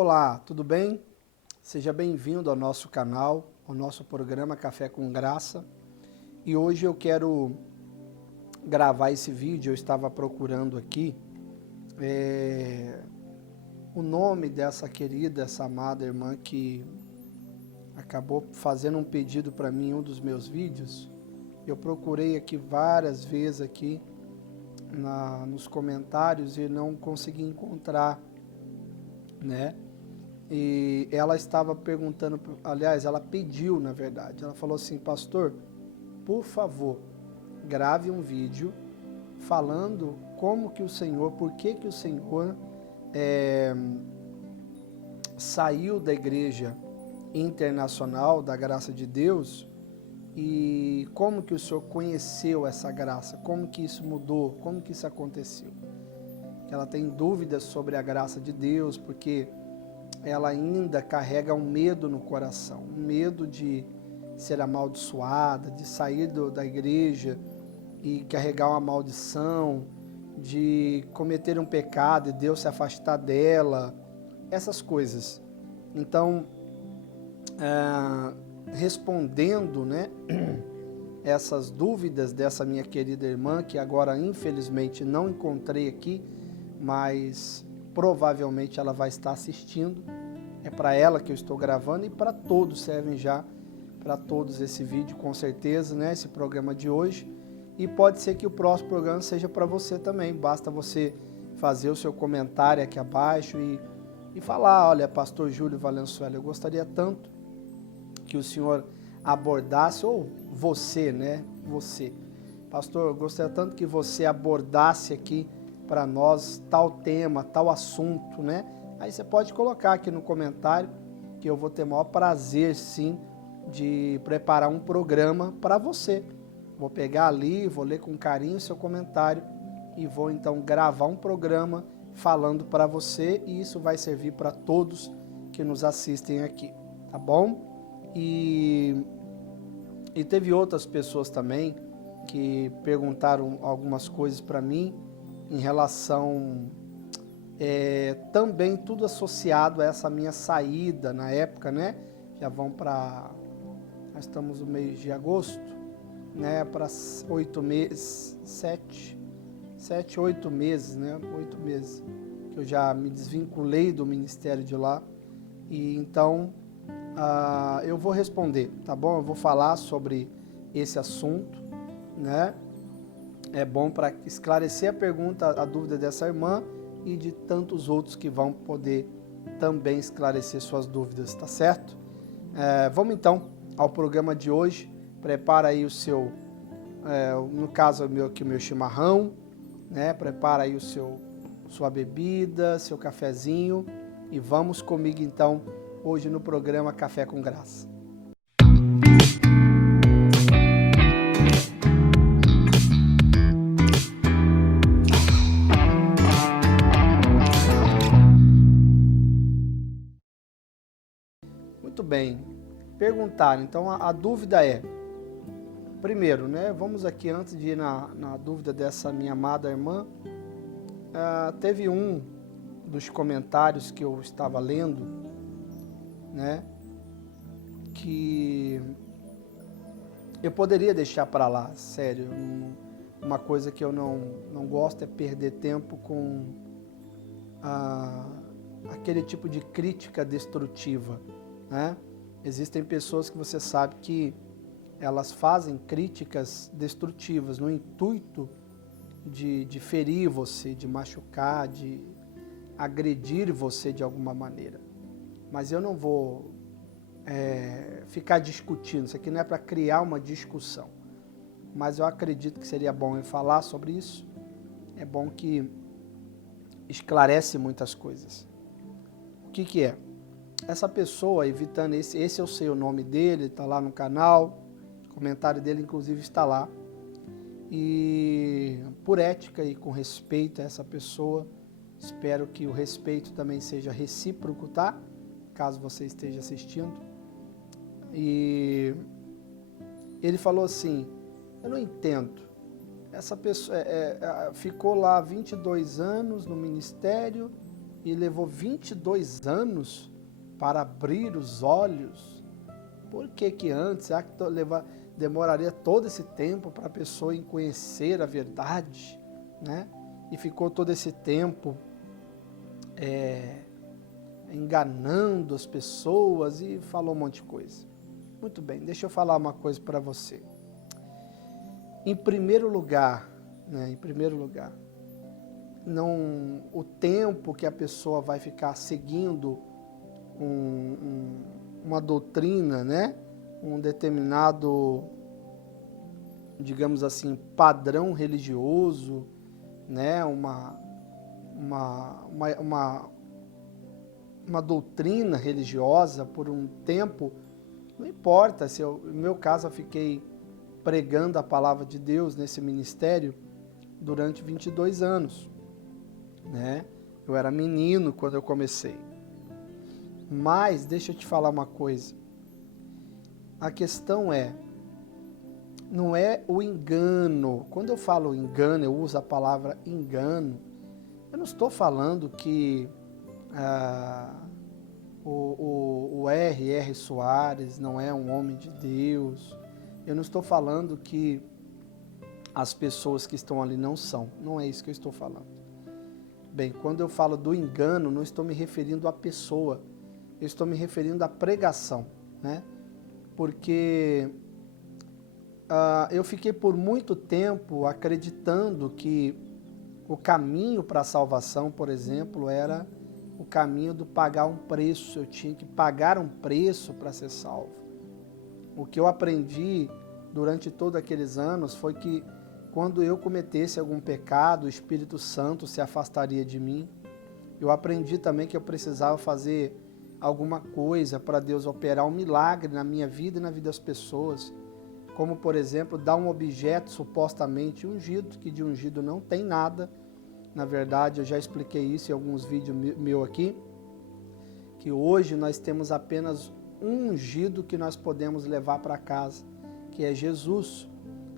Olá, tudo bem? Seja bem-vindo ao nosso canal, ao nosso programa Café com Graça. E hoje eu quero gravar esse vídeo. Eu estava procurando aqui o nome dessa querida, essa amada irmã que acabou fazendo um pedido para mim em um dos meus vídeos. Eu procurei aqui várias vezes aqui nos comentários e não consegui encontrar, né? E ela estava perguntando, aliás, ela pediu, na verdade, ela falou assim: pastor, por favor, grave um vídeo falando como que o Senhor, por que que o Senhor saiu da Igreja Internacional da Graça de Deus e como que o Senhor conheceu essa graça, como que isso mudou, como que isso aconteceu. Ela tem dúvidas sobre a graça de Deus, porque ela ainda carrega um medo no coração, um medo de ser amaldiçoada, de sair da igreja e carregar uma maldição, de cometer um pecado e Deus se afastar dela, essas coisas. Então, respondendo, né, essas dúvidas dessa minha querida irmã, que agora infelizmente não encontrei aqui, mas provavelmente ela vai estar assistindo. É para ela que eu estou gravando e para todos, servem já para todos esse vídeo, com certeza, né? Esse programa de hoje. E pode ser que o próximo programa seja para você também. Basta você fazer o seu comentário aqui abaixo e falar: olha, pastor Júlio Valenzuela, eu gostaria tanto que o senhor abordasse, ou você, né? Você, pastor, eu gostaria tanto que você abordasse aqui para nós tal tema, tal assunto, né? Aí você pode colocar aqui no comentário que eu vou ter o maior prazer, sim, de preparar um programa para você. Vou pegar ali, vou ler com carinho o seu comentário e vou então gravar um programa falando para você, e isso vai servir para todos que nos assistem aqui, tá bom? E teve outras pessoas também que perguntaram algumas coisas para mim em relação, também tudo associado a essa minha saída na época, né? Já vão para, nós estamos no mês de agosto, né? Para 8 meses, 8 meses, né? 8 meses que eu já me desvinculei do ministério de lá. E então eu vou responder, tá bom? Eu vou falar sobre esse assunto, né? É bom para esclarecer a pergunta, a dúvida dessa irmã e de tantos outros que vão poder também esclarecer suas dúvidas, tá certo? Vamos então ao programa de hoje. Prepara aí o seu, no caso aqui o meu chimarrão, né? Prepara aí sua bebida, seu cafezinho e vamos comigo então hoje no programa Café com Graça. Muito bem, perguntaram, então a dúvida é, primeiro, né, vamos aqui antes de ir na dúvida dessa minha amada irmã, teve um dos comentários que eu estava lendo, né, que eu poderia deixar para lá, sério, uma coisa que eu não gosto é perder tempo com aquele tipo de crítica destrutiva, né? Existem pessoas que você sabe que elas fazem críticas destrutivas no intuito de ferir você, de machucar, de agredir você de alguma maneira. Mas eu não vou ficar discutindo, isso aqui não é para criar uma discussão. Mas eu acredito que seria bom eu falar sobre isso, é bom que esclarece muitas coisas. O que é? Essa pessoa, evitando esse eu sei o nome dele, está lá no canal, o comentário dele inclusive está lá. E por ética e com respeito a essa pessoa, espero que o respeito também seja recíproco, tá? Caso você esteja assistindo. E ele falou assim: eu não entendo, essa pessoa ficou lá 22 anos no ministério e levou 22 anos para abrir os olhos. Por que que antes? Será que demoraria todo esse tempo para a pessoa conhecer a verdade, né? E ficou todo esse tempo enganando as pessoas e falou um monte de coisa. Muito bem, deixa eu falar uma coisa para você. Em primeiro lugar, não, o tempo que a pessoa vai ficar seguindo uma doutrina, né? Um determinado, digamos assim, padrão religioso, né? Uma doutrina religiosa por um tempo, não importa se no meu caso eu fiquei pregando a palavra de Deus nesse ministério durante 22 anos, né? Eu era menino quando eu comecei. Mas deixa eu te falar uma coisa. A questão não é o engano. Quando eu falo engano, eu uso a palavra engano. Eu não estou falando que o R.R. Soares não é um homem de Deus. Eu não estou falando que as pessoas que estão ali não são. Não é isso que eu estou falando. Bem, quando eu falo do engano, não estou me referindo à pessoa. Eu estou me referindo à pregação, né? Porque eu fiquei por muito tempo acreditando que o caminho para a salvação, por exemplo, era o caminho do pagar um preço. Eu tinha que pagar um preço para ser salvo. O que eu aprendi durante todos aqueles anos foi que quando eu cometesse algum pecado, o Espírito Santo se afastaria de mim. Eu aprendi também que eu precisava fazer alguma coisa para Deus operar um milagre na minha vida e na vida das pessoas. Como, por exemplo, dar um objeto supostamente ungido, que de ungido não tem nada. Na verdade, eu já expliquei isso em alguns vídeos meus aqui, que hoje nós temos apenas um ungido que nós podemos levar para casa, que é Jesus.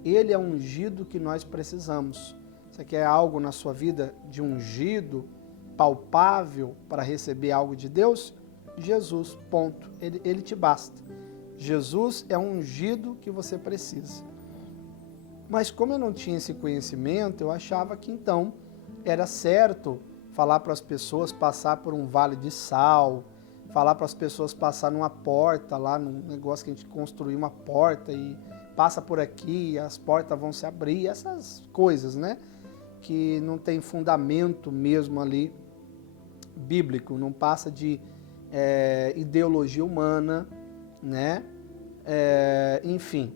Ele é o ungido que nós precisamos. Você quer algo na sua vida de ungido, palpável, para receber algo de Deus? Jesus, ponto. Ele te basta. Jesus é um ungido que você precisa. Mas como eu não tinha esse conhecimento, eu achava que então era certo falar para as pessoas passar por um vale de sal, falar para as pessoas passar numa porta lá, num negócio que a gente construiu uma porta e passa por aqui, as portas vão se abrir, essas coisas, né? Que não tem fundamento mesmo ali bíblico, não passa de ideologia humana, né? Enfim,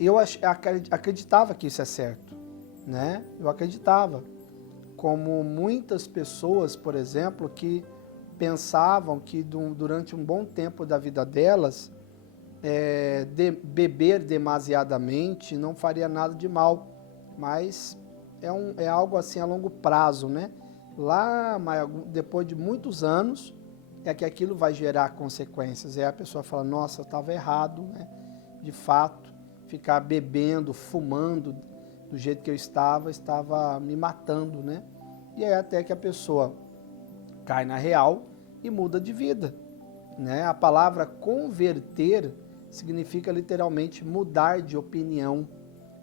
eu acreditava que isso é certo, né? Eu acreditava, como muitas pessoas, por exemplo, que pensavam que durante um bom tempo da vida delas, beber demasiadamente não faria nada de mal, mas é algo assim a longo prazo, né? Lá, depois de muitos anos, é que aquilo vai gerar consequências. Aí a pessoa fala, nossa, eu estava errado, né? De fato, ficar bebendo, fumando do jeito que eu estava me matando, né? E aí até que a pessoa cai na real e muda de vida, né? A palavra converter significa literalmente mudar de opinião,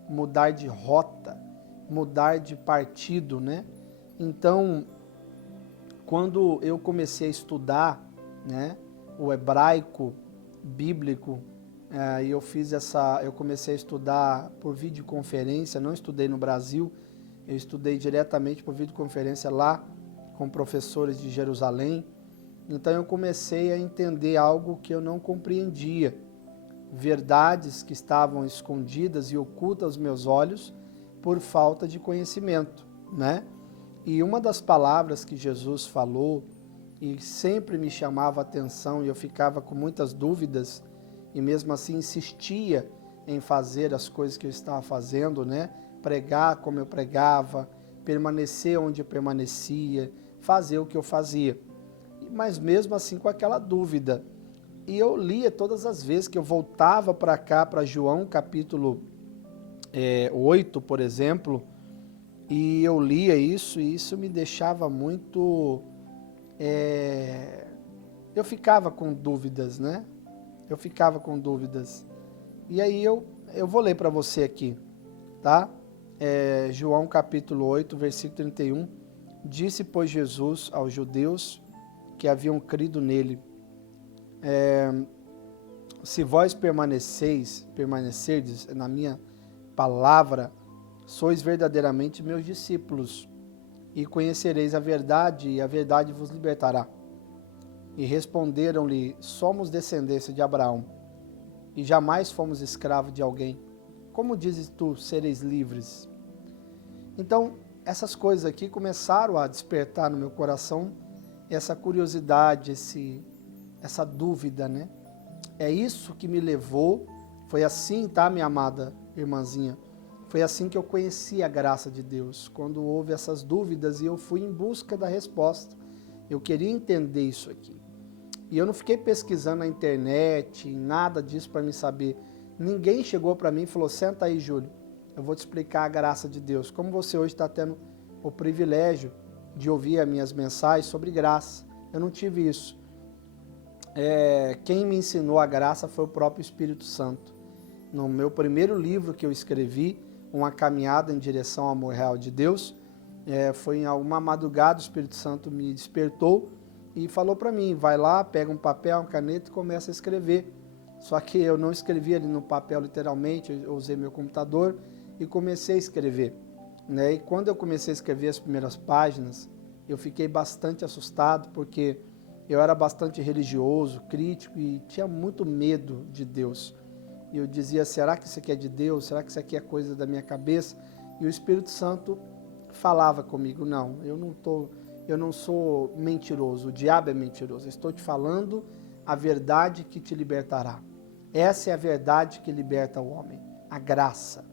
mudar de rota, mudar de partido, né? Então, quando eu comecei a estudar, né, o hebraico bíblico, eu comecei a estudar por videoconferência, não estudei no Brasil, eu estudei diretamente por videoconferência lá com professores de Jerusalém. Então eu comecei a entender algo que eu não compreendia, verdades que estavam escondidas e ocultas aos meus olhos por falta de conhecimento, né? E uma das palavras que Jesus falou e sempre me chamava a atenção e eu ficava com muitas dúvidas e mesmo assim insistia em fazer as coisas que eu estava fazendo, né? Pregar como eu pregava, permanecer onde eu permanecia, fazer o que eu fazia. Mas mesmo assim com aquela dúvida. E eu lia todas as vezes que eu voltava para cá, para João capítulo 8, por exemplo, E eu lia isso e isso me deixava muito... eu ficava com dúvidas, né? Eu ficava com dúvidas. E aí eu vou ler para você aqui, tá? João capítulo 8, versículo 31. Disse, pois, Jesus aos judeus que haviam crido nele: se vós permanecerdes na minha palavra, sois verdadeiramente meus discípulos, e conhecereis a verdade, e a verdade vos libertará. E responderam-lhe: somos descendência de Abraão, e jamais fomos escravos de alguém. Como dizes tu, sereis livres? Então, essas coisas aqui começaram a despertar no meu coração essa curiosidade, essa dúvida, né? É isso que me levou, foi assim, tá, minha amada irmãzinha? Foi assim que eu conheci a graça de Deus, quando houve essas dúvidas e eu fui em busca da resposta. Eu queria entender isso aqui. E eu não fiquei pesquisando na internet, nada disso para me saber. Ninguém chegou para mim e falou: senta aí, Júlio, eu vou te explicar a graça de Deus. Como você hoje está tendo o privilégio de ouvir as minhas mensagens sobre graça. Eu não tive isso. Quem me ensinou a graça foi o próprio Espírito Santo. No meu primeiro livro que eu escrevi, Uma Caminhada em Direção ao Amor Real de Deus, foi em alguma madrugada, o Espírito Santo me despertou e falou para mim: vai lá, pega um papel, uma caneta e começa a escrever. Só que eu não escrevi ali no papel literalmente, eu usei meu computador e comecei a escrever, né? E quando eu comecei a escrever as primeiras páginas, eu fiquei bastante assustado, porque eu era bastante religioso, crítico e tinha muito medo de Deus. E eu dizia: será que isso aqui é de Deus? Será que isso aqui é coisa da minha cabeça? E o Espírito Santo falava comigo: não, eu não sou mentiroso, o diabo é mentiroso. Eu estou te falando a verdade que te libertará. Essa é a verdade que liberta o homem, a graça.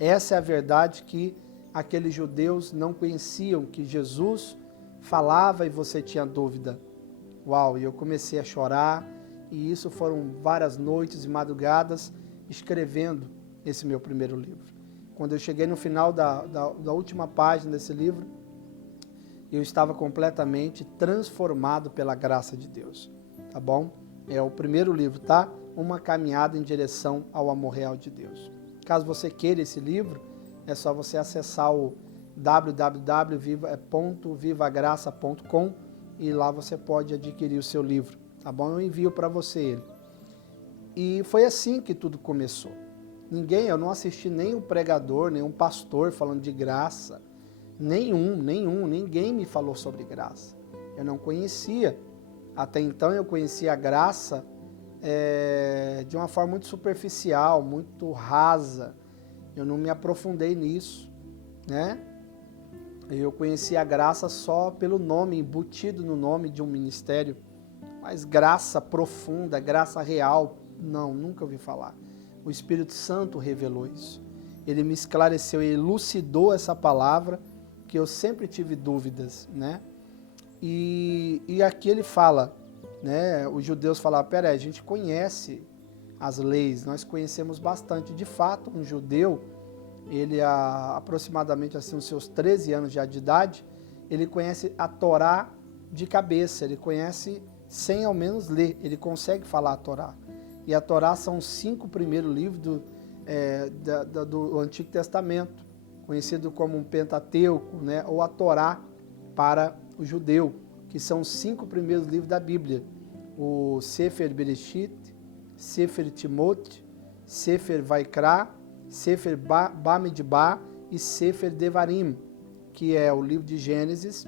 Essa é a verdade que aqueles judeus não conheciam, que Jesus falava e você tinha dúvida. Uau, e eu comecei a chorar, e isso foram várias noites e madrugadas escrevendo esse meu primeiro livro. Quando eu cheguei no final da última página desse livro, eu estava completamente transformado pela graça de Deus, tá bom? É o primeiro livro, tá? Uma Caminhada em Direção ao Amor Real de Deus. Caso você queira esse livro, é só você acessar o www.vivagraça.com e lá você pode adquirir o seu livro, tá bom? Eu envio para você ele. E foi assim que tudo começou. Eu não assisti nenhum pregador, nenhum pastor falando de graça. Ninguém me falou sobre graça. Eu não conhecia. Até então eu conhecia a graça de uma forma muito superficial, muito rasa. Eu não me aprofundei nisso, né? Eu conheci a graça só pelo nome, embutido no nome de um ministério. Mas graça profunda, graça real, não, nunca ouvi falar. O Espírito Santo revelou isso. Ele me esclareceu, ele elucidou essa palavra, que eu sempre tive dúvidas, né? E aqui ele fala, né? Os judeus falavam: peraí, a gente conhece as leis, nós conhecemos bastante. De fato, um judeu, ele aproximadamente assim, os seus 13 anos já de idade, ele conhece a Torá de cabeça, ele conhece sem ao menos ler, ele consegue falar a Torá. E a Torá são os 5 primeiros livros do Antigo Testamento, conhecido como um Pentateuco, né? Ou a Torá para o judeu, que são os 5 primeiros livros da Bíblia: o Sefer Bereshit, Sefer Timot, Sefer Vaikra, Sefer Bamidbar e Sefer Devarim, que é o livro de Gênesis,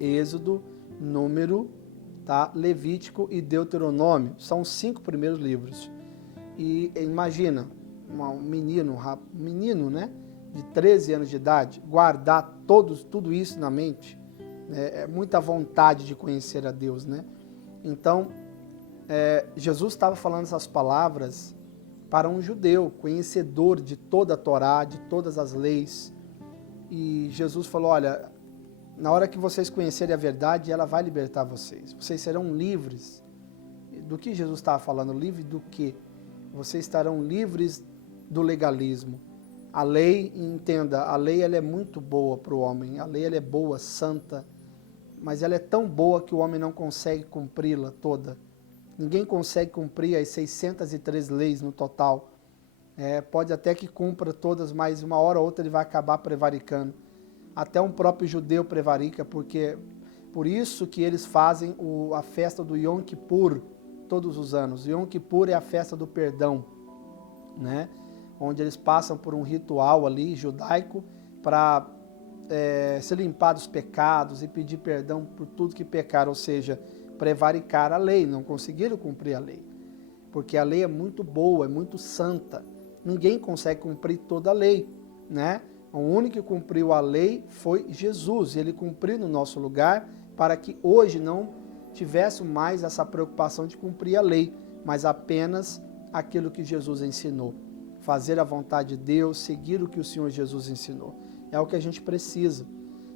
Êxodo, Número, tá? Levítico e Deuteronômio. São os 5 primeiros livros. E imagina, um menino, né, de 13 anos de idade, guardar tudo isso na mente, é muita vontade de conhecer a Deus, né? Então, Jesus estava falando essas palavras para um judeu, conhecedor de toda a Torá, de todas as leis. E Jesus falou: olha, na hora que vocês conhecerem a verdade, ela vai libertar vocês. Vocês serão livres. Do que Jesus estava falando? Livre do quê? Vocês estarão livres do legalismo. A lei, entenda, a lei ela é muito boa para o homem, a lei ela é boa, santa, mas ela é tão boa que o homem não consegue cumpri-la toda. Ninguém consegue cumprir as 603 leis no total. Pode até que cumpra todas, mas uma hora ou outra ele vai acabar prevaricando. Até um próprio judeu prevarica, porque por isso que eles fazem a festa do Yom Kippur todos os anos. Yom Kippur é a festa do perdão, né? Onde eles passam por um ritual ali judaico para se limpar dos pecados e pedir perdão por tudo que pecaram, ou seja, prevaricar a lei, não conseguiram cumprir a lei, porque a lei é muito boa, é muito santa, ninguém consegue cumprir toda a lei, né? O único que cumpriu a lei foi Jesus, ele cumpriu no nosso lugar para que hoje não tivéssemos mais essa preocupação de cumprir a lei, mas apenas aquilo que Jesus ensinou, fazer a vontade de Deus, seguir o que o Senhor Jesus ensinou, é o que a gente precisa,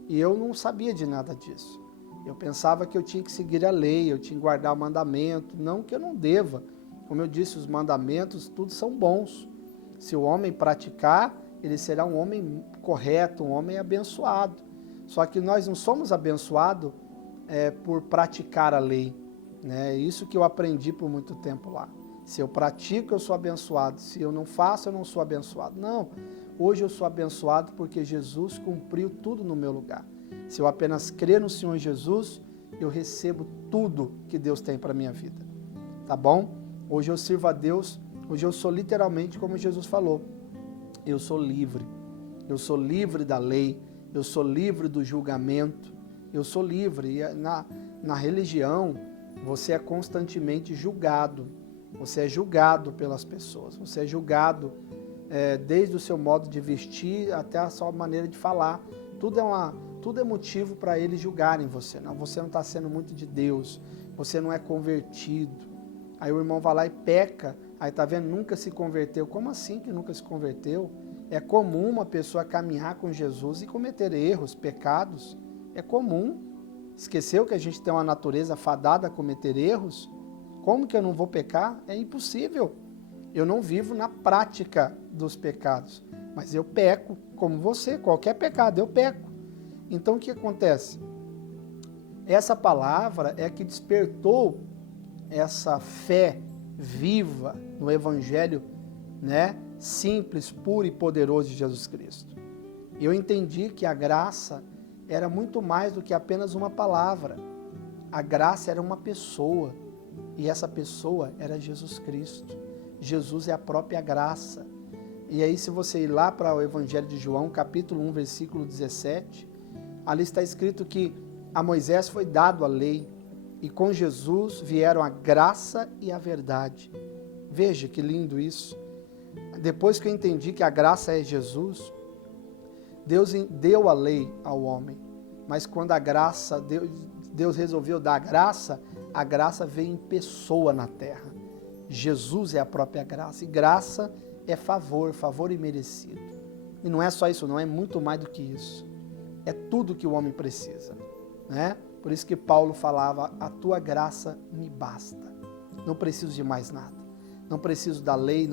e eu não sabia de nada disso. Eu pensava que eu tinha que seguir a lei, eu tinha que guardar o mandamento, não que eu não deva. Como eu disse, os mandamentos, tudo são bons. Se o homem praticar, ele será um homem correto, um homem abençoado. Só que nós não somos abençoados por praticar a lei, né? Isso que eu aprendi por muito tempo lá. Se eu pratico, eu sou abençoado. Se eu não faço, eu não sou abençoado. Não, hoje eu sou abençoado porque Jesus cumpriu tudo no meu lugar. Se eu apenas crer no Senhor Jesus, eu recebo tudo que Deus tem para a minha vida. Tá bom? Hoje eu sirvo a Deus, hoje eu sou literalmente como Jesus falou. Eu sou livre. Eu sou livre da lei, eu sou livre do julgamento, eu sou livre. E na religião, você é constantemente julgado. Você é julgado pelas pessoas, você é julgado desde o seu modo de vestir até a sua maneira de falar. Tudo é motivo para eles julgarem você. Não, você não está sendo muito de Deus, você não é convertido. Aí o irmão vai lá e peca, aí tá vendo, nunca se converteu. Como assim que nunca se converteu? É comum uma pessoa caminhar com Jesus e cometer erros, pecados. É comum. Esqueceu que a gente tem uma natureza fadada a cometer erros? Como que eu não vou pecar? É impossível. Eu não vivo na prática dos pecados, mas eu peco, como você, qualquer pecado, eu peco. Então o que acontece? Essa palavra é que despertou essa fé viva no Evangelho, né? Simples, puro e poderoso de Jesus Cristo. Eu entendi que a graça era muito mais do que apenas uma palavra. A graça era uma pessoa. E essa pessoa era Jesus Cristo. Jesus é a própria graça. E aí, se você ir lá para o Evangelho de João, capítulo 1, versículo 17, ali está escrito que a Moisés foi dado a lei, e com Jesus vieram a graça e a verdade. Veja que lindo isso. Depois que eu entendi que a graça é Jesus, Deus deu a lei ao homem. Mas quando a graça, Deus resolveu dar a graça veio em pessoa na terra. Jesus é a própria graça. E graça é favor, favor imerecido. E não é só isso, não, é muito mais do que isso. É tudo que o homem precisa, né? Por isso que Paulo falava, a tua graça me basta. Não preciso de mais nada. Não preciso da lei, eu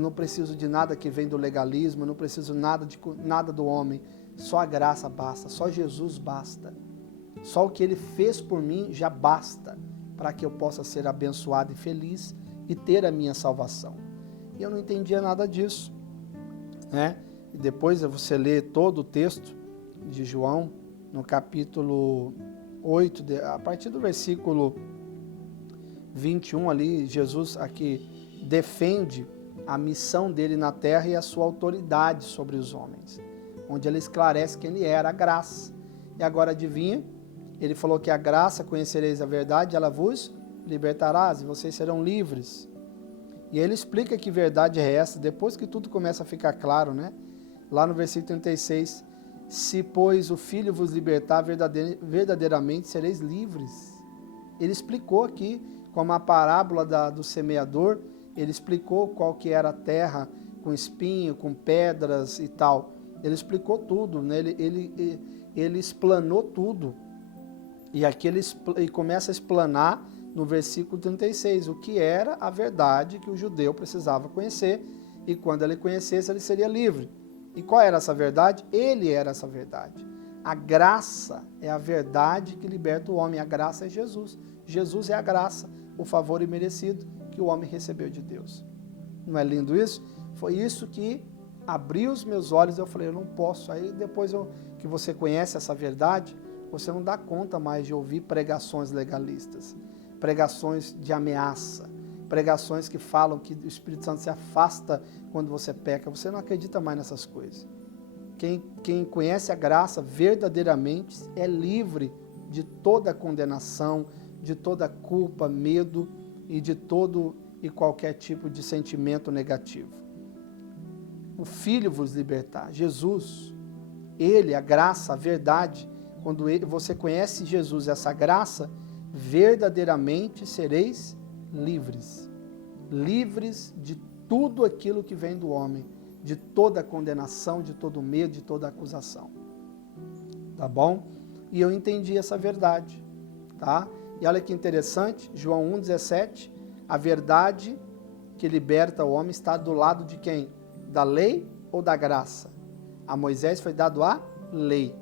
não preciso de nada que vem do legalismo, eu não preciso nada do homem. Só a graça basta, só Jesus basta. Só o que ele fez por mim já basta para que eu possa ser abençoado e feliz e ter a minha salvação. E eu não entendia nada disso, né? E depois você lê todo o texto de João, no capítulo 8, a partir do versículo 21 ali, Jesus aqui defende a missão dele na terra e a sua autoridade sobre os homens, onde ele esclarece quem ele era, a graça. E agora adivinha? Ele falou que a graça, conhecereis a verdade, ela vos libertarás e vocês serão livres. E ele explica que verdade é essa, depois que tudo começa a ficar claro, né? Lá no versículo 36, se, pois, o Filho vos libertar, verdadeiramente sereis livres. Ele explicou aqui, como a parábola do semeador, ele explicou qual que era a terra com espinho, com pedras e tal. Ele explicou tudo, né? Ele explanou tudo. E aqui ele começa a explanar no versículo 36, o que era a verdade que o judeu precisava conhecer e quando ele conhecesse, ele seria livre. E qual era essa verdade? Ele era essa verdade. A graça é a verdade que liberta o homem. A graça é Jesus. Jesus é a graça, o favor imerecido que o homem recebeu de Deus. Não é lindo isso? Foi isso que abriu os meus olhos. Eu falei, eu não posso. Aí depois que você conhece essa verdade, você não dá conta mais de ouvir pregações legalistas, pregações de ameaça, pregações que falam que o Espírito Santo se afasta quando você peca. Você não acredita mais nessas coisas. Quem conhece a graça verdadeiramente é livre de toda condenação, de toda culpa, medo e de todo e qualquer tipo de sentimento negativo. O Filho vos libertar, Jesus, Ele, a graça, a verdade. Quando você conhece Jesus, essa graça, verdadeiramente sereis livres. Livres de tudo aquilo que vem do homem, de toda condenação, de todo medo, de toda acusação. Tá bom? E eu entendi essa verdade, tá? E olha que interessante, João 1,17, a verdade que liberta o homem está do lado de quem? Da lei ou da graça? A Moisés foi dado a lei.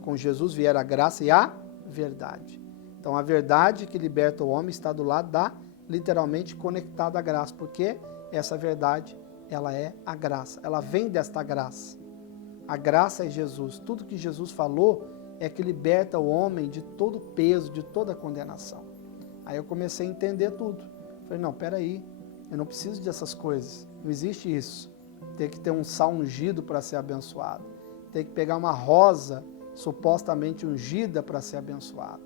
Com Jesus vieram a graça e a verdade. Então a verdade que liberta o homem está do lado literalmente conectada à graça, porque essa verdade, ela é a graça, ela vem desta graça. A graça é Jesus. Tudo que Jesus falou é que liberta o homem de todo peso, de toda condenação. Aí eu comecei a entender tudo. Falei, não, peraí, eu não preciso dessas coisas, não existe isso. Tem que ter um sal ungido para ser abençoado. Tem que pegar uma rosa supostamente ungida para ser abençoado.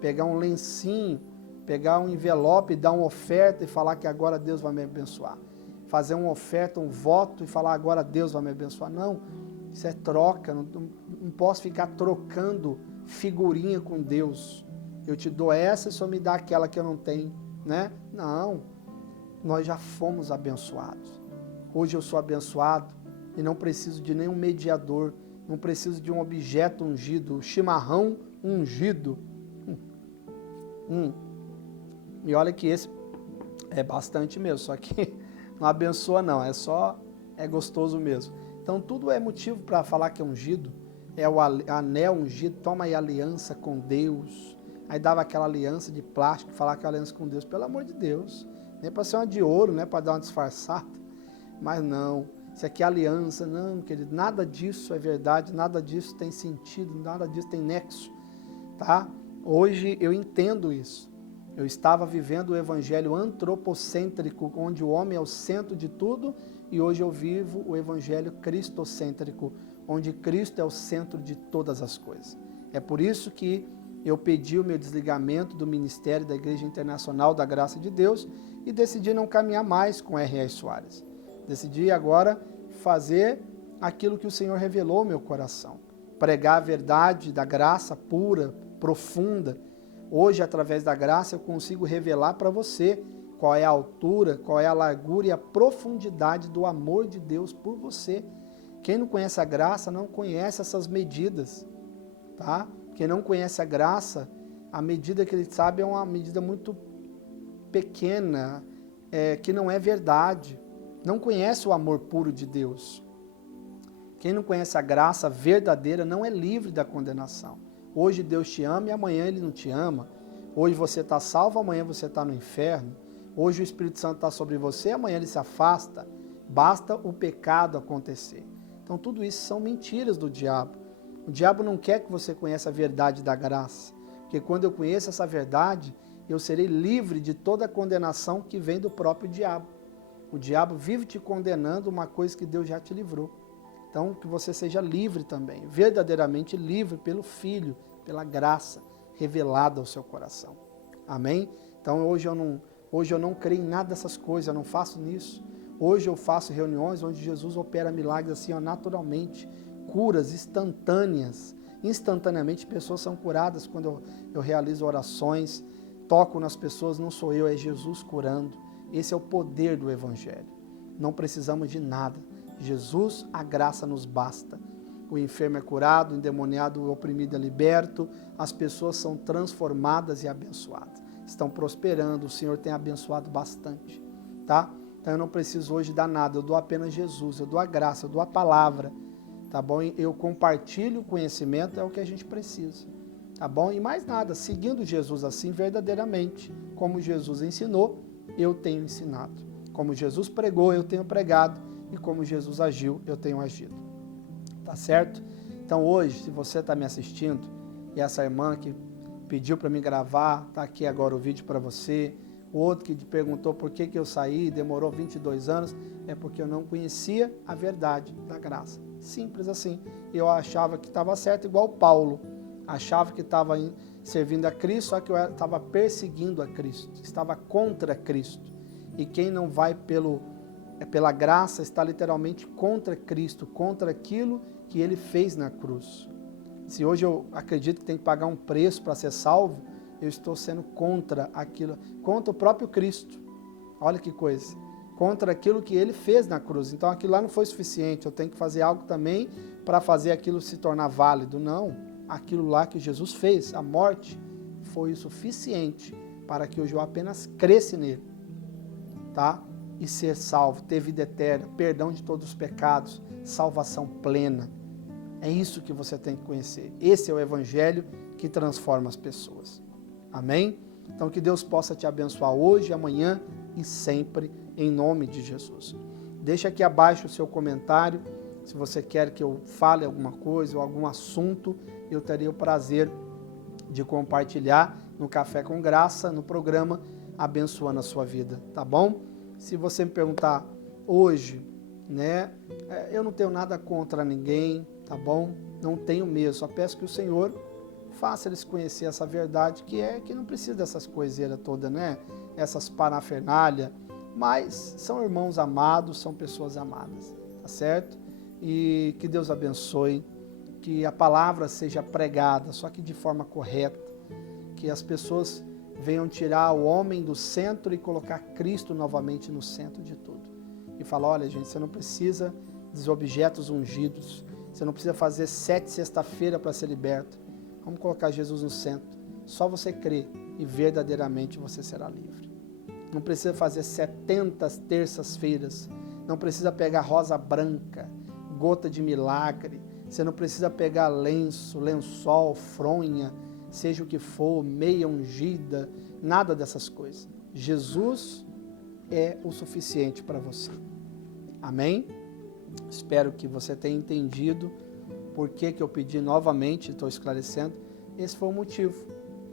Pegar um lencinho, pegar um envelope, dar uma oferta e falar que agora Deus vai me abençoar. Fazer uma oferta, um voto e falar agora Deus vai me abençoar. Não, isso é troca, não posso ficar trocando figurinha com Deus. Eu te dou essa e só me dá aquela que eu não tenho, né? Não, nós já fomos abençoados. Hoje eu sou abençoado e não preciso de nenhum mediador, não preciso de um objeto ungido, chimarrão ungido. E olha que esse é bastante mesmo, só que não abençoa não, é gostoso mesmo. Então tudo é motivo para falar que é ungido, é o anel ungido, toma aí aliança com Deus. Aí dava aquela aliança de plástico, falar que é aliança com Deus, pelo amor de Deus, nem para ser uma de ouro, né, para dar uma disfarçada, mas não, isso aqui é aliança, não, querido, nada disso é verdade, nada disso tem sentido, nada disso tem nexo, tá? Hoje eu entendo isso. Eu estava vivendo o evangelho antropocêntrico, onde o homem é o centro de tudo, e hoje eu vivo o evangelho cristocêntrico, onde Cristo é o centro de todas as coisas. É por isso que eu pedi o meu desligamento do ministério da Igreja Internacional da Graça de Deus e decidi não caminhar mais com R.R. Soares. Decidi agora fazer aquilo que o Senhor revelou ao meu coração. Pregar a verdade da graça pura, profunda. Hoje, através da graça, eu consigo revelar para você qual é a altura, qual é a largura e a profundidade do amor de Deus por você. Quem não conhece a graça não conhece essas medidas, tá? Quem não conhece a graça, a medida que ele sabe é uma medida muito pequena, que não é verdade. Não conhece o amor puro de Deus. Quem não conhece a graça verdadeira não é livre da condenação. Hoje Deus te ama e amanhã Ele não te ama. Hoje você está salvo, amanhã você está no inferno. Hoje o Espírito Santo está sobre você, amanhã ele se afasta. Basta o pecado acontecer. Então tudo isso são mentiras do diabo. O diabo não quer que você conheça a verdade da graça. Porque quando eu conheço essa verdade, eu serei livre de toda a condenação que vem do próprio diabo. O diabo vive te condenando uma coisa que Deus já te livrou. Então, que você seja livre também, verdadeiramente livre pelo Filho, pela graça revelada ao seu coração. Amém? Então, hoje eu não creio em nada dessas coisas, eu não faço nisso. Hoje eu faço reuniões onde Jesus opera milagres assim, naturalmente, curas instantâneas. Instantaneamente, pessoas são curadas quando eu realizo orações, toco nas pessoas, não sou eu, é Jesus curando. Esse é o poder do Evangelho. Não precisamos de nada. Jesus, a graça nos basta. O enfermo é curado, o endemoniado, o oprimido é liberto, as pessoas são transformadas e abençoadas. Estão prosperando, o Senhor tem abençoado bastante, tá? Então eu não preciso hoje dar nada, eu dou apenas Jesus, eu dou a graça, eu dou a palavra, tá bom? Eu compartilho o conhecimento, é o que a gente precisa, tá bom? E mais nada, seguindo Jesus assim verdadeiramente, como Jesus ensinou, eu tenho ensinado. Como Jesus pregou, eu tenho pregado, e como Jesus agiu, eu tenho agido. Tá certo? Então hoje, se você está me assistindo, e essa irmã que pediu para me gravar, tá aqui agora o vídeo para você, o outro que te perguntou por que eu saí, demorou 22 anos, é porque eu não conhecia a verdade da graça. Simples assim. Eu achava que estava certo, igual Paulo. Achava que estava servindo a Cristo, só que eu estava perseguindo a Cristo, estava contra Cristo. E quem não vai pela graça está literalmente contra Cristo, contra aquilo que ele fez na cruz. Se hoje eu acredito que tem que pagar um preço para ser salvo, eu estou sendo contra aquilo, contra o próprio Cristo. Olha que coisa. Contra aquilo que ele fez na cruz. Então aquilo lá não foi suficiente, eu tenho que fazer algo também para fazer aquilo se tornar válido. Não, aquilo lá que Jesus fez, a morte, foi o suficiente para que hoje eu apenas cresça nele, tá? E ser salvo, ter vida eterna, perdão de todos os pecados, salvação plena. É isso que você tem que conhecer. Esse é o evangelho que transforma as pessoas. Amém? Então que Deus possa te abençoar hoje, amanhã e sempre, em nome de Jesus. Deixa aqui abaixo o seu comentário, se você quer que eu fale alguma coisa ou algum assunto, eu terei o prazer de compartilhar no Café com Graça, no programa Abençoando a Sua Vida, tá bom? Se você me perguntar hoje, né, eu não tenho nada contra ninguém, tá bom? Não tenho mesmo, só peço que o Senhor faça eles conhecer essa verdade, que não precisa dessas coiseiras todas, né? Essas parafernália, mas são irmãos amados, são pessoas amadas, tá certo? E que Deus abençoe, que a palavra seja pregada, só que de forma correta, que as pessoas venham tirar o homem do centro e colocar Cristo novamente no centro de tudo. E falar, olha gente, você não precisa dos objetos ungidos, você não precisa fazer 7 sexta-feira para ser liberto. Vamos colocar Jesus no centro. Só você crer e verdadeiramente você será livre. Não precisa fazer 70 terças-feiras. Não precisa pegar rosa branca, gota de milagre. Você não precisa pegar lenço, lençol, fronha, seja o que for, meia ungida, nada dessas coisas. Jesus é o suficiente para você. Amém? Espero que você tenha entendido por que eu pedi novamente, estou esclarecendo. Esse foi o motivo,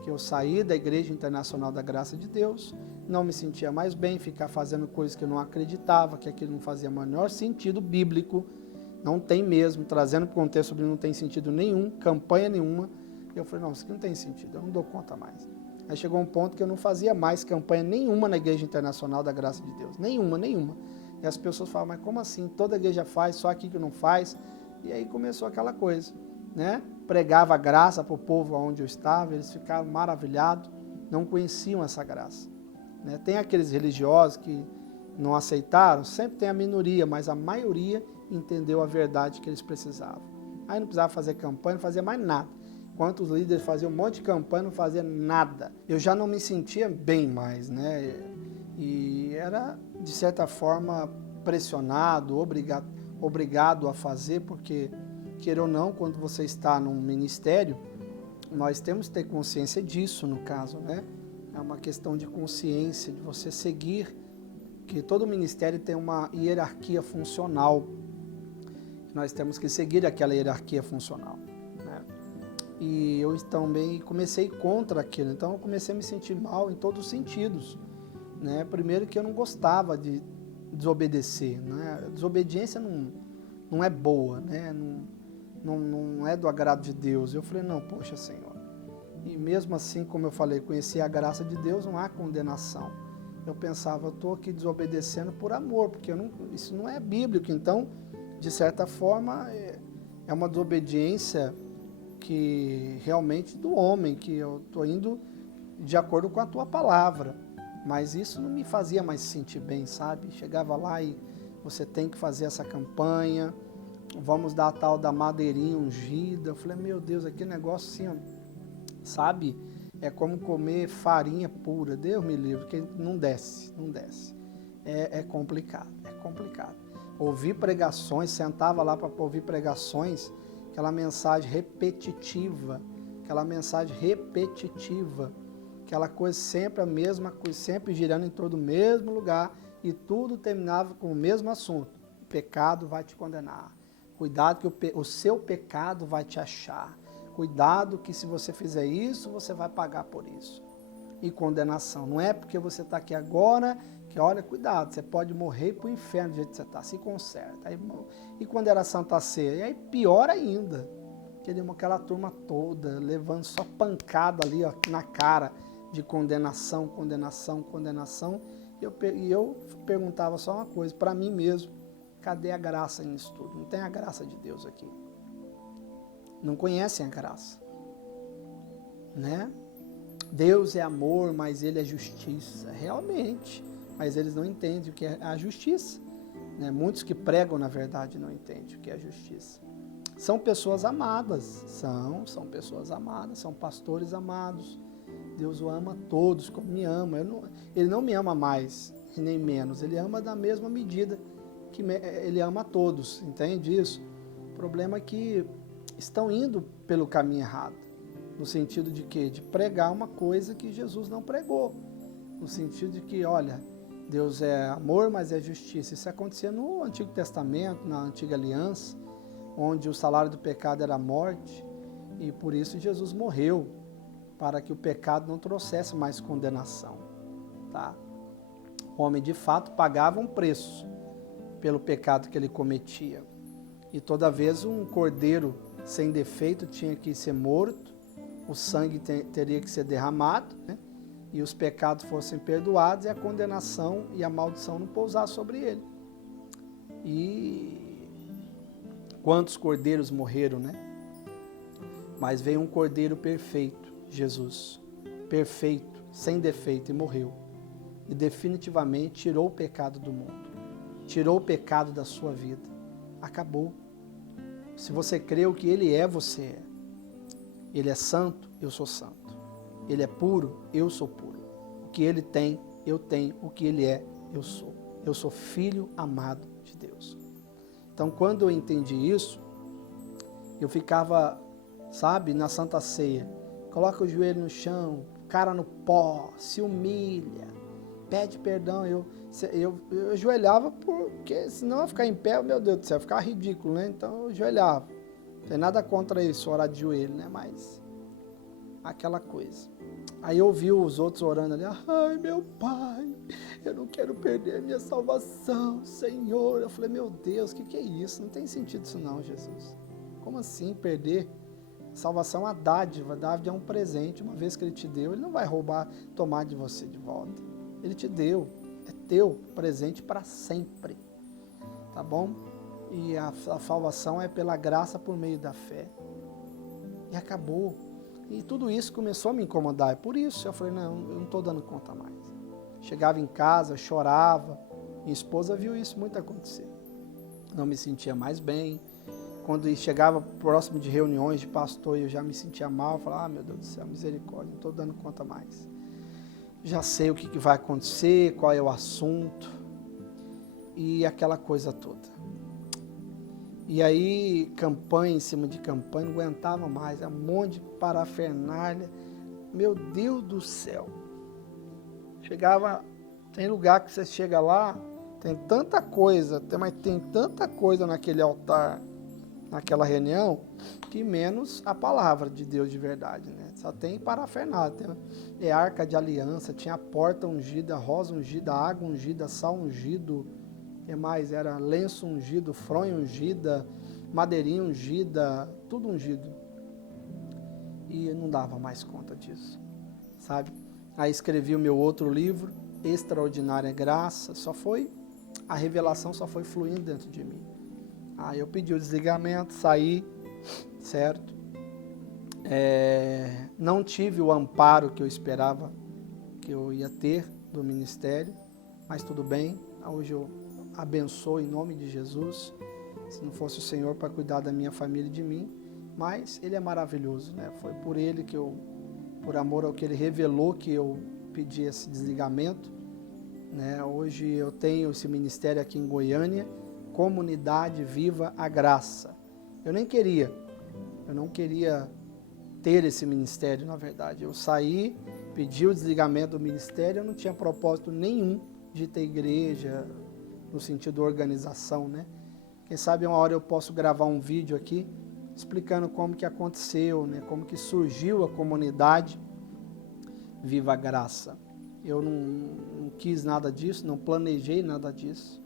que eu saí da Igreja Internacional da Graça de Deus, não me sentia mais bem, ficar fazendo coisas que eu não acreditava, que aquilo não fazia o menor sentido bíblico, não tem mesmo, trazendo para o contexto bíblico não tem sentido nenhum, campanha nenhuma. Eu falei, não, isso aqui não tem sentido, eu não dou conta mais. Aí chegou um ponto que eu não fazia mais campanha nenhuma na Igreja Internacional da Graça de Deus, nenhuma. E as pessoas falam, mas como assim? Toda igreja faz, só aqui que não faz. E aí começou aquela coisa, né? Pregava a graça para o povo onde eu estava, eles ficaram maravilhados, não conheciam essa graça. Né? Tem aqueles religiosos que não aceitaram, sempre tem a minoria, mas a maioria entendeu a verdade que eles precisavam. Aí não precisava fazer campanha, não fazia mais nada. Enquanto os líderes faziam um monte de campanha, não fazia nada. Eu já não me sentia bem mais, né? E era, de certa forma, pressionado, obrigado a fazer, porque, queira ou não, quando você está num ministério, nós temos que ter consciência disso, no caso, né? É uma questão de consciência, de você seguir, que todo ministério tem uma hierarquia funcional. Nós temos que seguir aquela hierarquia funcional, né? E eu também comecei contra aquilo, então eu comecei a me sentir mal em todos os sentidos, né? Primeiro que eu não gostava de desobedecer, né? A desobediência não é boa, né? Não é do agrado de Deus. Eu falei, não, poxa Senhor. E mesmo assim, como eu falei, conheci a graça de Deus, não há condenação. Eu pensava, eu estou aqui desobedecendo por amor, porque isso não é bíblico. Então, de certa forma, é uma desobediência que realmente do homem, que eu estou indo de acordo com a tua palavra. Mas isso não me fazia mais se sentir bem, sabe? Chegava lá e você tem que fazer essa campanha, vamos dar a tal da madeirinha ungida. Eu falei, meu Deus, aquele negócio assim, ó, sabe? É como comer farinha pura. Deus me livre, que não desce. é complicado, é complicado. Ouvir pregações, sentava lá para ouvir pregações, aquela mensagem repetitiva, aquela coisa sempre a mesma coisa, sempre girando em todo o mesmo lugar, e tudo terminava com o mesmo assunto: o pecado vai te condenar, cuidado que o seu pecado vai te achar, cuidado que se você fizer isso, você vai pagar por isso. E condenação, não é porque você está aqui agora que, olha, cuidado, você pode morrer para o inferno do jeito que você está, se conserta. E quando era Santa Ceia? E aí pior ainda, aquela turma toda levando só pancada ali, ó, na cara, de condenação. E eu perguntava só uma coisa para mim mesmo: cadê a graça nisso tudo? Não tem a graça de Deus aqui. Não conhecem a graça, né? Deus é amor, mas Ele é justiça. Realmente, mas eles não entendem o que é a justiça, né? Muitos que pregam, na verdade, não entendem o que é a justiça. São pessoas amadas, são pessoas amadas, são pastores amados. Deus o ama a todos, como me ama. Ele não me ama mais e nem menos, Ele ama da mesma medida que Ele ama a todos, entende isso? O problema é que estão indo pelo caminho errado, no sentido de quê? De pregar uma coisa que Jesus não pregou, no sentido de que, olha, Deus é amor, mas é justiça. Isso acontecia no Antigo Testamento, na Antiga Aliança, onde o salário do pecado era a morte, e por isso Jesus morreu, para que o pecado não trouxesse mais condenação, tá? O homem, de fato, pagava um preço pelo pecado que ele cometia. E toda vez um cordeiro sem defeito tinha que ser morto, o sangue teria que ser derramado, né? E os pecados fossem perdoados, e a condenação e a maldição não pousar sobre ele. E quantos cordeiros morreram, né? Mas veio um cordeiro perfeito, Jesus, perfeito, sem defeito, e morreu. E definitivamente tirou o pecado do mundo, tirou o pecado da sua vida. Acabou. Se você crê o que Ele é, você é. Ele é santo, eu sou santo. Ele é puro, eu sou puro. O que Ele tem, eu tenho. O que Ele é, eu sou. Eu sou filho amado de Deus. Então, quando eu entendi isso, eu ficava, sabe, na Santa Ceia, coloca o joelho no chão, cara no pó, se humilha, pede perdão. Eu ajoelhava, porque senão eu ia ficar em pé, meu Deus do céu, ia ficar ridículo, né? Então eu ajoelhava. Não tem nada contra isso, orar de joelho, né? Mas aquela coisa. Aí eu ouvi os outros orando ali: ai, meu Pai, eu não quero perder minha salvação, Senhor. Eu falei: meu Deus, o que é isso? Não tem sentido isso não, Jesus. Como assim perder? Salvação é uma dádiva, dádiva é um presente. Uma vez que Ele te deu, Ele não vai roubar, tomar de você de volta. Ele te deu, é teu presente para sempre, tá bom? E a salvação é pela graça por meio da fé. E acabou. E tudo isso começou a me incomodar. E por isso eu falei: não, eu não estou dando conta mais. Chegava em casa, chorava. Minha esposa viu isso muito acontecer. Não me sentia mais bem. Quando chegava próximo de reuniões de pastor, eu já me sentia mal. Eu falava: ah, meu Deus do céu, misericórdia, não estou dando conta mais. Já sei o que vai acontecer, qual é o assunto. E aquela coisa toda. E aí, campanha em cima de campanha, não aguentava mais, um monte de parafernália. Meu Deus do céu. Tem lugar que você chega lá, tem tanta coisa, mas tem tanta coisa naquele altar, naquela reunião, que menos a palavra de Deus de verdade, né? Só tem parafernália, tem arca de aliança, tinha a porta ungida, rosa ungida, água ungida, sal ungido, que mais? Era lenço ungido, fronha ungida, madeirinha ungida, tudo ungido. E eu não dava mais conta disso, sabe? Aí escrevi o meu outro livro, Extraordinária Graça, a revelação só foi fluindo dentro de mim. Aí eu pedi o desligamento, saí, certo? Não tive o amparo que eu esperava que eu ia ter do ministério, mas tudo bem. Hoje eu abençoo em nome de Jesus. Se não fosse o Senhor para cuidar da minha família e de mim, mas Ele é maravilhoso, né? Foi por Ele que por amor ao que Ele revelou, que eu pedi esse desligamento. né? Hoje eu tenho esse ministério aqui em Goiânia, Comunidade Viva a Graça. Eu não queria ter esse ministério, na verdade. Eu saí, pedi o desligamento do ministério, eu não tinha propósito nenhum de ter igreja, no sentido organização, né? Quem sabe uma hora eu posso gravar um vídeo aqui, explicando como que aconteceu, né? Como que surgiu a comunidade Viva a Graça. Eu não quis nada disso, não planejei nada disso.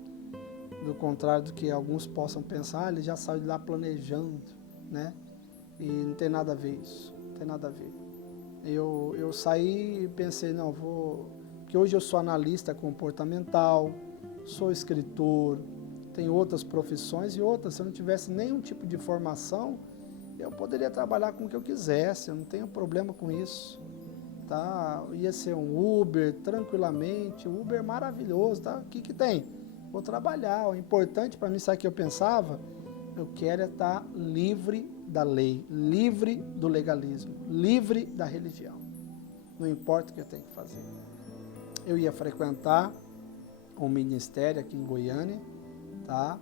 Do contrário do que alguns possam pensar, ele já saiu de lá planejando, né? E não tem nada a ver isso, não tem nada a ver. Eu saí e pensei, não, porque hoje eu sou analista comportamental, sou escritor, tenho outras profissões e outras, se eu não tivesse nenhum tipo de formação, eu poderia trabalhar com o que eu quisesse, eu não tenho problema com isso. Tá? Ia ser um Uber tranquilamente, o Uber é maravilhoso, tá? O que tem? Vou trabalhar, o importante para mim, sabe o que eu pensava? Eu quero estar livre da lei, livre do legalismo, livre da religião. Não importa o que eu tenho que fazer. Eu ia frequentar um ministério aqui em Goiânia, tá?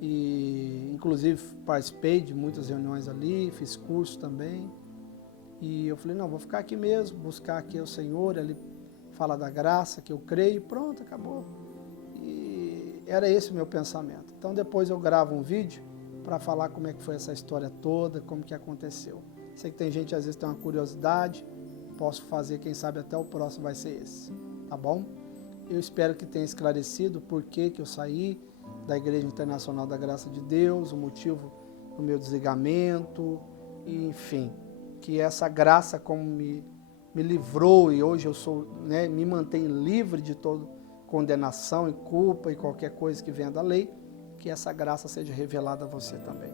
E inclusive participei de muitas reuniões ali, fiz curso também. E eu falei, não, vou ficar aqui mesmo, buscar aqui o Senhor, ele fala da graça, que eu creio, pronto, acabou. E era esse o meu pensamento. Então depois eu gravo um vídeo para falar como é que foi essa história toda, como que aconteceu. Sei que tem gente às vezes tem uma curiosidade, posso fazer, quem sabe até o próximo vai ser esse, tá bom? Eu espero que tenha esclarecido o porquê que eu saí da Igreja Internacional da Graça de Deus, o motivo do meu desligamento, e, enfim, que essa graça como me livrou e hoje eu sou, né, me mantém livre de toda condenação e culpa e qualquer coisa que venha da lei, que essa graça seja revelada a você também.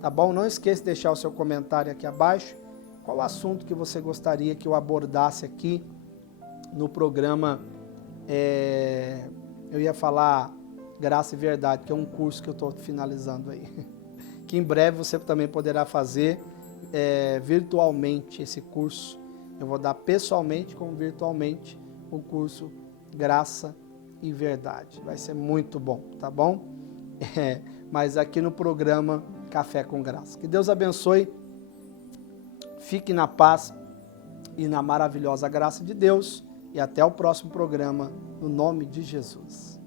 Tá bom? Não esqueça de deixar o seu comentário aqui abaixo. Qual o assunto que você gostaria que eu abordasse aqui no programa? Eu ia falar Graça e Verdade, que é um curso que eu estou finalizando aí. Que em breve você também poderá fazer virtualmente esse curso. Eu vou dar pessoalmente como virtualmente o curso Graça e Verdade. Vai ser muito bom, tá bom? Mas aqui no programa Café com Graça. Que Deus abençoe, fique na paz e na maravilhosa graça de Deus e até o próximo programa, no nome de Jesus.